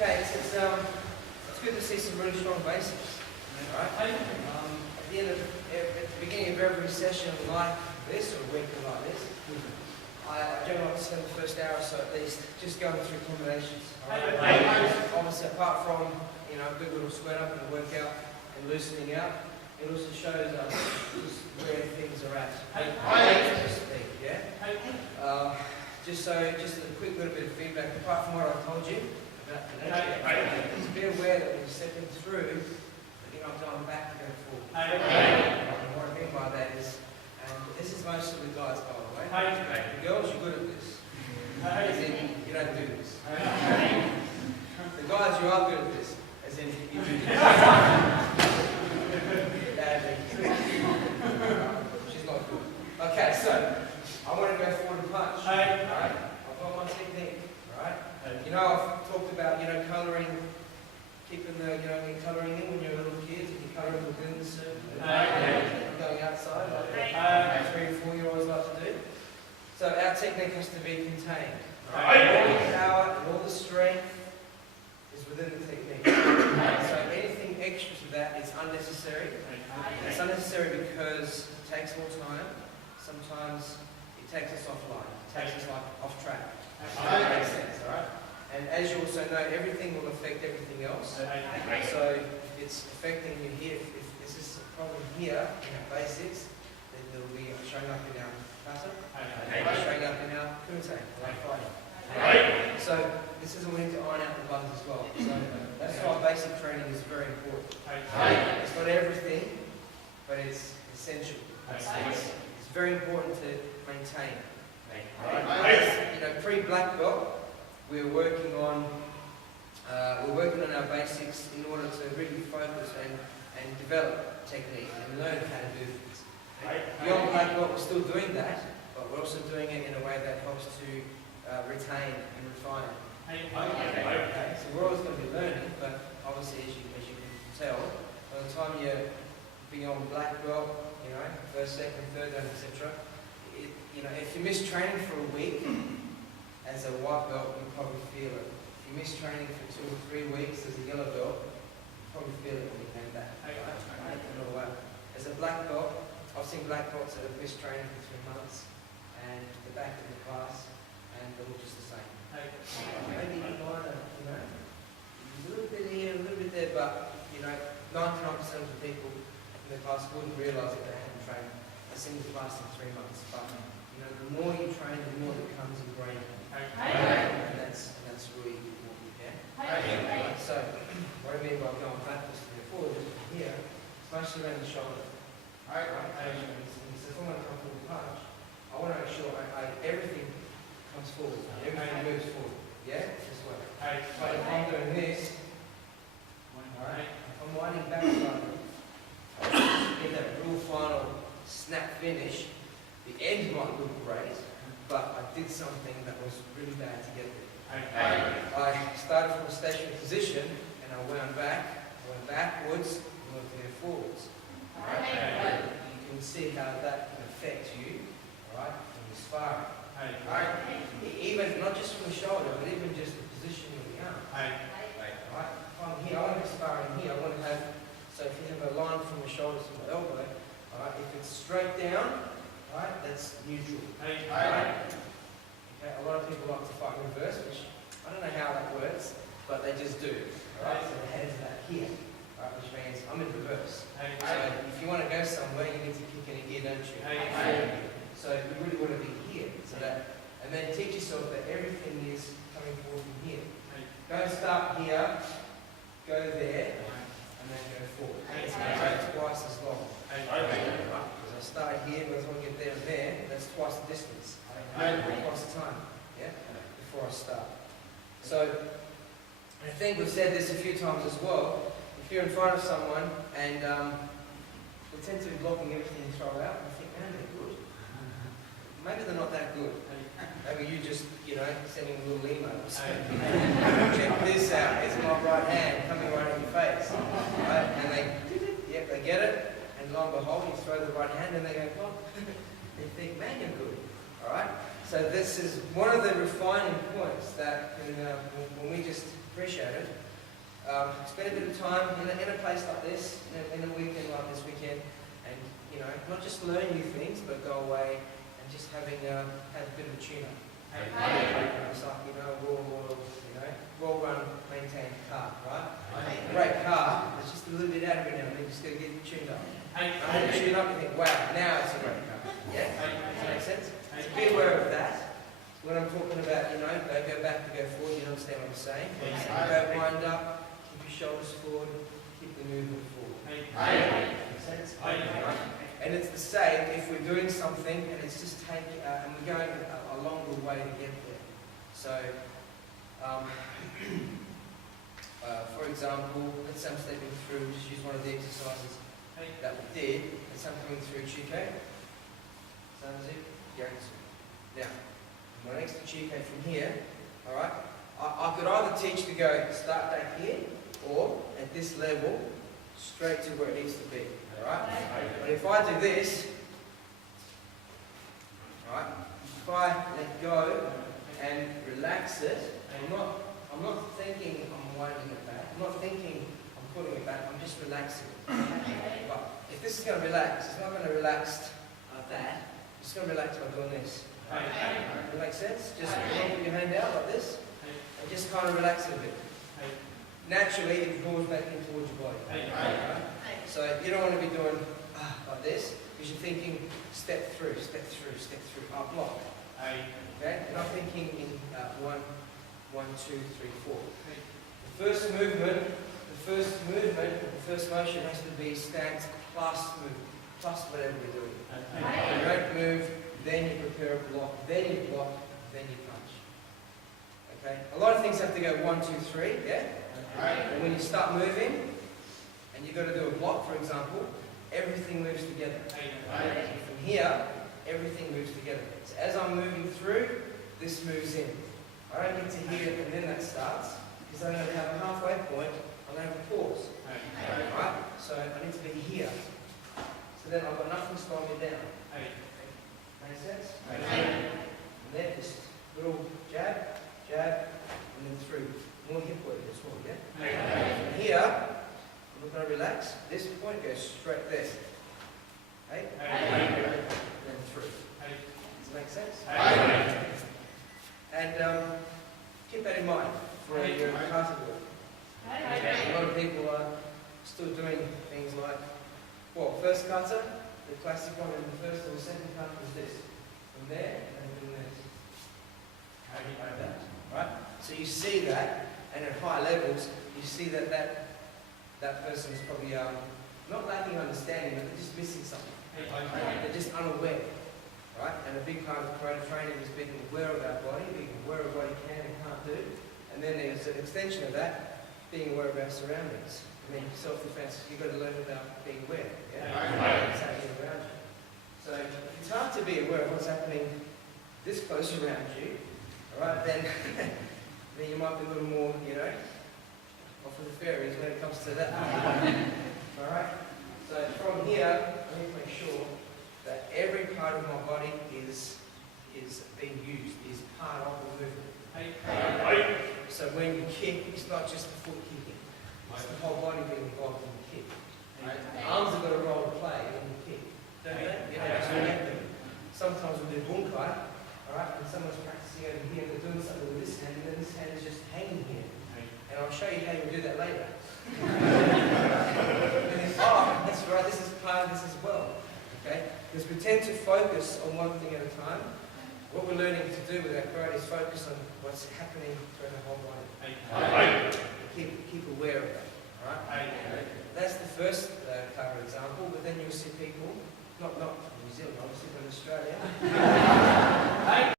Okay, it's good to see some really strong basics. Right? At the beginning of every session like this, or a week like this, I generally like to spend the first hour or so at least just going through combinations. Obviously, apart from a good little sweat up and a workout and loosening out, it also shows us just where things are at. So to speak, yeah. Just a quick little bit of feedback. Apart from what I've told you about the nature, just be aware that when you're stepping through, that you're not going back, you're going forward. And what I mean by that is, and this is most of the guys, by the way. The girls, you're good at this. As in, you don't do this. The guys, you are good at this. As in, you do this. She's not good. Okay, so I want to go forward and punch. Right? I've got my technique. Right? I've talked about colouring, keeping the colouring in when you're little kids, and you colour within the circle. Going outside, like 3 or 4-year-olds like to do. So our technique has to be contained. Right? All the power and all the strength is within the technique. So anything extra to that is unnecessary. It's unnecessary because it takes more time. Sometimes it takes us offline. It takes us off track. That makes sense, alright? And as you also know, everything will affect everything else. So if it's affecting you here, if this is a problem here in our basics, then there will be showing up in our kata, showing up in our kumite, like fighting. So this is we need to iron out the buttons as well. So that's why basic training is very important. It's not everything, but it's essential. It's very important to maintain. Pre-black belt, we're working on our basics in order to really focus and develop technique and learn how to do things. Beyond black belt, we're still doing that, but we're also doing it in a way that helps to retain and refine. Okay, so we're always going to be learning, but obviously, as you can tell, by the time you're beyond black belt, first, second, third, etc. If you miss training for a week as a white belt, you probably feel it. If you miss training for 2 or 3 weeks as a yellow belt, you probably feel it when you came back. As a black belt, I've seen black belts that have missed training for 3 months and they're back in the class and they look just the same. Maybe you might have, a little bit here, a little bit there, but 99% of the people in the class wouldn't realise that they hadn't trained a single class in 3 months. But the more you train, the more it becomes ingrained. And that's really important, yeah? So, what I mean by going backwards to forward is from here, it's mostly around the shoulder. So if I'm going to come forward punch, I want to make sure everything comes forward. Everything moves forward. Yeah? This way. But if I'm doing this, if I'm winding back get that real final snap finish, the end might look great, but I did something that was really bad to get there. I started from a stationary position and I wound backwards, and went forwards. You can see how that can affect you, when you're sparring. Even not just from the shoulder, but even just the position of the arm. If I'm here, I want to be sparring here. I want to have, so if you have a line from the shoulder to my elbow, if it's straight down, that's neutral. A lot of people like to fight reverse, which I don't know how that works, but they just do. So the head's back here, which means I'm in reverse. So if you want to go somewhere, you need to kick in a gear, don't you? So you really want to be here, and then teach yourself that everything is coming forward from here. Don't start here, go there, and then go forward. It's twice as long. Because I start here, but as I get there and there, that's twice the distance. Twice the time, before I start. So, I think we've said this a few times as well. If you're in front of someone and we tend to be blocking everything you throw out, and think, man, they're good. Maybe they're not that good. Maybe you just, sending a little email. Check this out. It's my right hand coming right in your face. And they get it. And lo and behold, you throw the right hand and they go, well, they think, man, you're good. So this is one of the refining points that when we just appreciate it, spend a bit of time in a place like this, in a weekend like this weekend, and not just learn new things, but go away and just have a bit of a tune-up. It's like well-run, maintained car, right? A great car, it's just a little bit out of it now, and then you just got to get it tuned up. And tune up and think, wow, now it's a great car. Yeah? Does that make sense? So be aware of that. When I'm talking about, don't go back and go forward, you understand what I'm saying? Don't wind up, keep your shoulders forward, keep the movement forward. Makes sense? And it's the same if we're doing something and it's just and we're going a longer way to get there. So, for example, let's say I'm stepping through, just use one of the exercises that we did. Let's say I'm coming through Chike. Sounds it? Now, my next to Chike from here, alright, I could either teach to go start back here or at this level straight to where it needs to be. Alright? But if I do this, alright, if I let go and relax it, I'm not thinking I'm winding it back. I'm not thinking I'm putting it back, I'm just relaxing it. But if this is going to relax, it's not going to relax like that. It's going to relax by doing this. Does that make sense? Just put your hand out like this and just kind of relax it a bit. Naturally, it draws back in towards your body. Right? So you don't want to be doing like this because you're thinking step through, block. Okay? You're not thinking in 1, 2, 3, 4. The first motion has to be stance plus move, plus whatever we're doing. You don't move, then you prepare a block, then you block, then you punch. Okay? A lot of things have to go 1, 2, 3, yeah? And when you start moving, and you've got to do a block, for example, everything moves together. From here, everything moves together. So as I'm moving through, this moves in. I don't get to here and then that starts, because I'm going to have a halfway point, I'm going to have a pause. Right? So I need to be here. So then I've got nothing slowing me down. Make sense? And then just little jab, and then through. More hip work as well, yeah? From here, I'm not going to relax. This point goes straight there. Okay? And then through. Does it make sense? And keep that in mind for your kata work. A lot of people are still doing things like, first kata, the classic one, and the first or the second kata is this. From there, and then this. Like that. Right? So you see that, and at high levels, you see that person is probably not lacking understanding, but they're just missing something. They're just unaware. Right? And a big part of karate training is being aware of our body, being aware of what you can and can't do. And then there's an extension of that, being aware of our surroundings. I mean, self-defense, you've got to learn about being aware. Yeah? What's happening around you. So it's hard to be aware of what's happening this close around you. Alright, then you might be a little more, off of the fairies when it comes to that. Alright? So from here, I need to make sure that every part of my body is being used, is part of the movement. So when you kick, it's not just the foot kicking. It's the whole body being involved in the kick. The arms have got a role to play in the kick. Don't they? Sometimes we do bunkai, alright, and someone's practicing over here and they're doing something with this hand, and then this hand is just hanging here. And I'll show you how you do that later. That's right, this is part of this as well. Okay? Because we tend to focus on one thing at a time. What we're learning to do with our karate is focus on what's happening through the whole body. Keep aware of that. Alright? That's the first kata example, but then you'll see people, not in New Zealand, obviously, but in Australia.